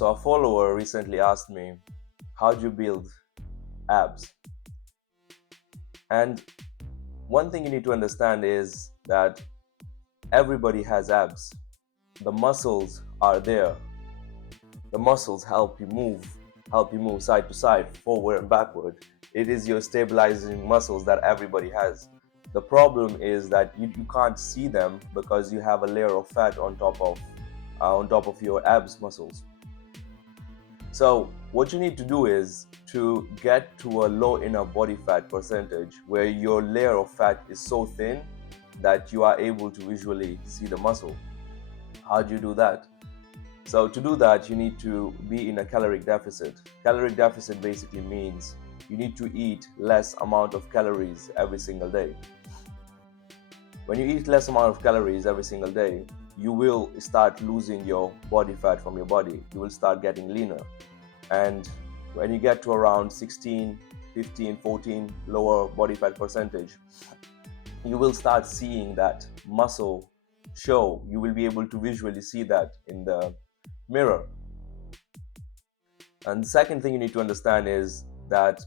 So a follower recently asked me, how do you build abs? And one thing you need to understand is that everybody has abs. The muscles are there. The muscles help you move side to side, forward and backward. It is your stabilizing muscles that everybody has. The problem is that you can't see them because you have a layer of fat on top of your abs muscles. So what you need to do is to get to a low enough body fat percentage where your layer of fat is so thin that you are able to visually see the muscle. How do you do that? So to do that, you need to be in a caloric deficit. Caloric deficit basically means you need to eat less amount of calories every single day. When you eat less amount of calories every single day, you will start losing your body fat from your body. You will start getting leaner. And when you get to around 16, 15, 14 lower body fat percentage, you will start seeing that muscle show. You will be able to visually see that in the mirror. And the second thing you need to understand is that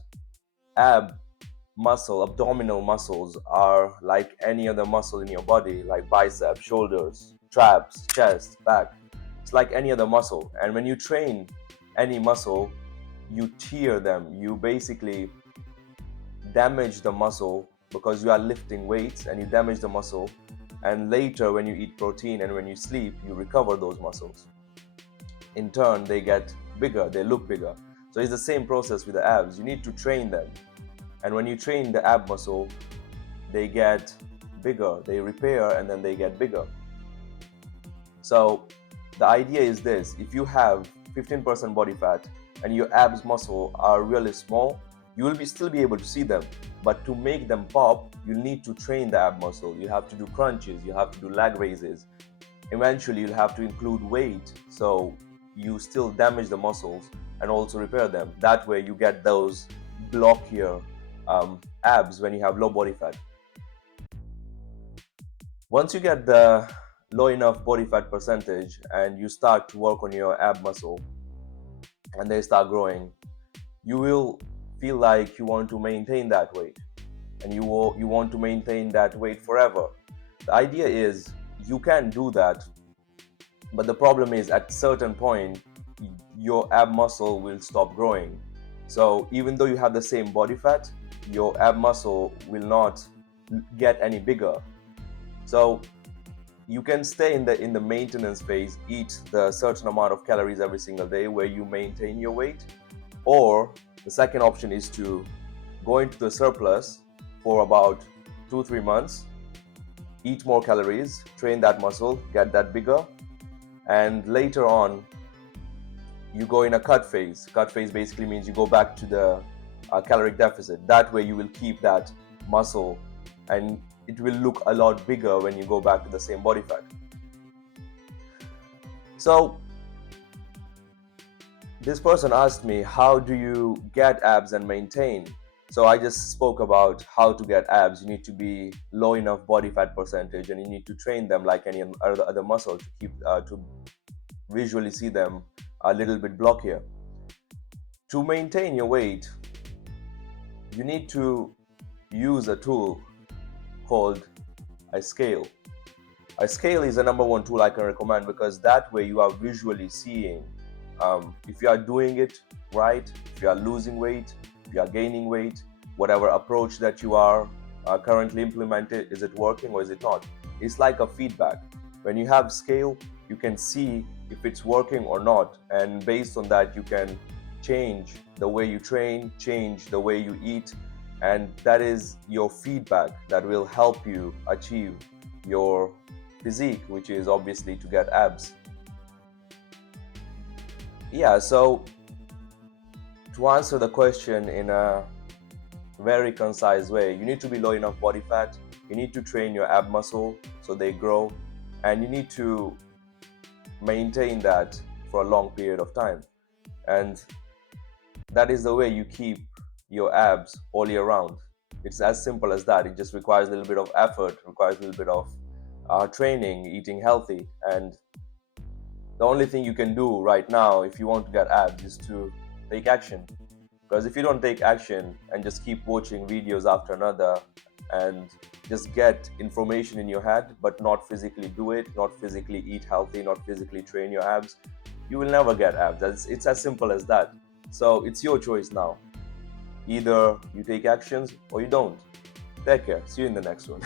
abdominal muscles are like any other muscle in your body, like biceps, shoulders, traps, chest, back. It's like any other muscle. And when you train any muscle, you tear them. You basically damage the muscle because you are lifting weights and you damage the muscle. And later, when you eat protein and when you sleep, you recover those muscles. In turn, they get bigger, they look bigger. So it's the same process with the abs. You need to train them. And when you train the ab muscle, they get bigger, they repair, and then they get bigger. So the idea is this: if you have 15% body fat and your abs muscle are really small, you will still be able to see them. But to make them pop, you need to train the ab muscle. You have to do crunches, you have to do leg raises. Eventually, you'll have to include weight, so you still damage the muscles and also repair them. That way, you get those blockier abs when you have low body fat. Once you get the low enough body fat percentage and you start to work on your ab muscle and they start growing, you will feel like you want to maintain that weight, and you want to maintain that weight forever. The idea is you can do that, but the problem is at certain point your ab muscle will stop growing. So even though you have the same body fat, your ab muscle will not get any bigger. So you can stay in the maintenance phase, eat the certain amount of calories every single day where you maintain your weight, or the second option is to go into the surplus for about 2-3 months, eat more calories, train that muscle, get that bigger, and later on you go in a cut phase. Cut phase basically means you go back to the caloric deficit. That way you will keep that muscle and it will look a lot bigger when you go back to the same body fat. So this person asked me, how do you get abs and maintain? So I just spoke about how to get abs. You need to be low enough body fat percentage and you need to train them like any other muscle to keep to visually see them a little bit blockier. To maintain your weight, you need to use a tool called a scale. A scale is the number one tool I can recommend because that way you are visually seeing if you are doing it right, if you are losing weight, if you are gaining weight, whatever approach that you are currently implementing, is it working or is it not? It's like a feedback. When you have scale, you can see if it's working or not, and based on that you can change the way you train, change the way you eat, and that is your feedback that will help you achieve your physique, which is obviously to get abs. Yeah, so to answer the question in a very concise way, you need to be low enough body fat, you need to train your ab muscle so they grow, and you need to maintain that for a long period of time. And that is the way you keep your abs all year round. It's as simple as that. It just requires a little bit of effort, requires a little bit of training, eating healthy, and the The only thing you can do right now if you want to get abs is to take action. Because if you don't take action and just keep watching videos after another and just get information in your head but not physically do it, not physically eat healthy, not physically train your abs, you will never get abs. It's as simple as that. So it's your choice now. Either you take actions or you don't. Take care. See you in the next one.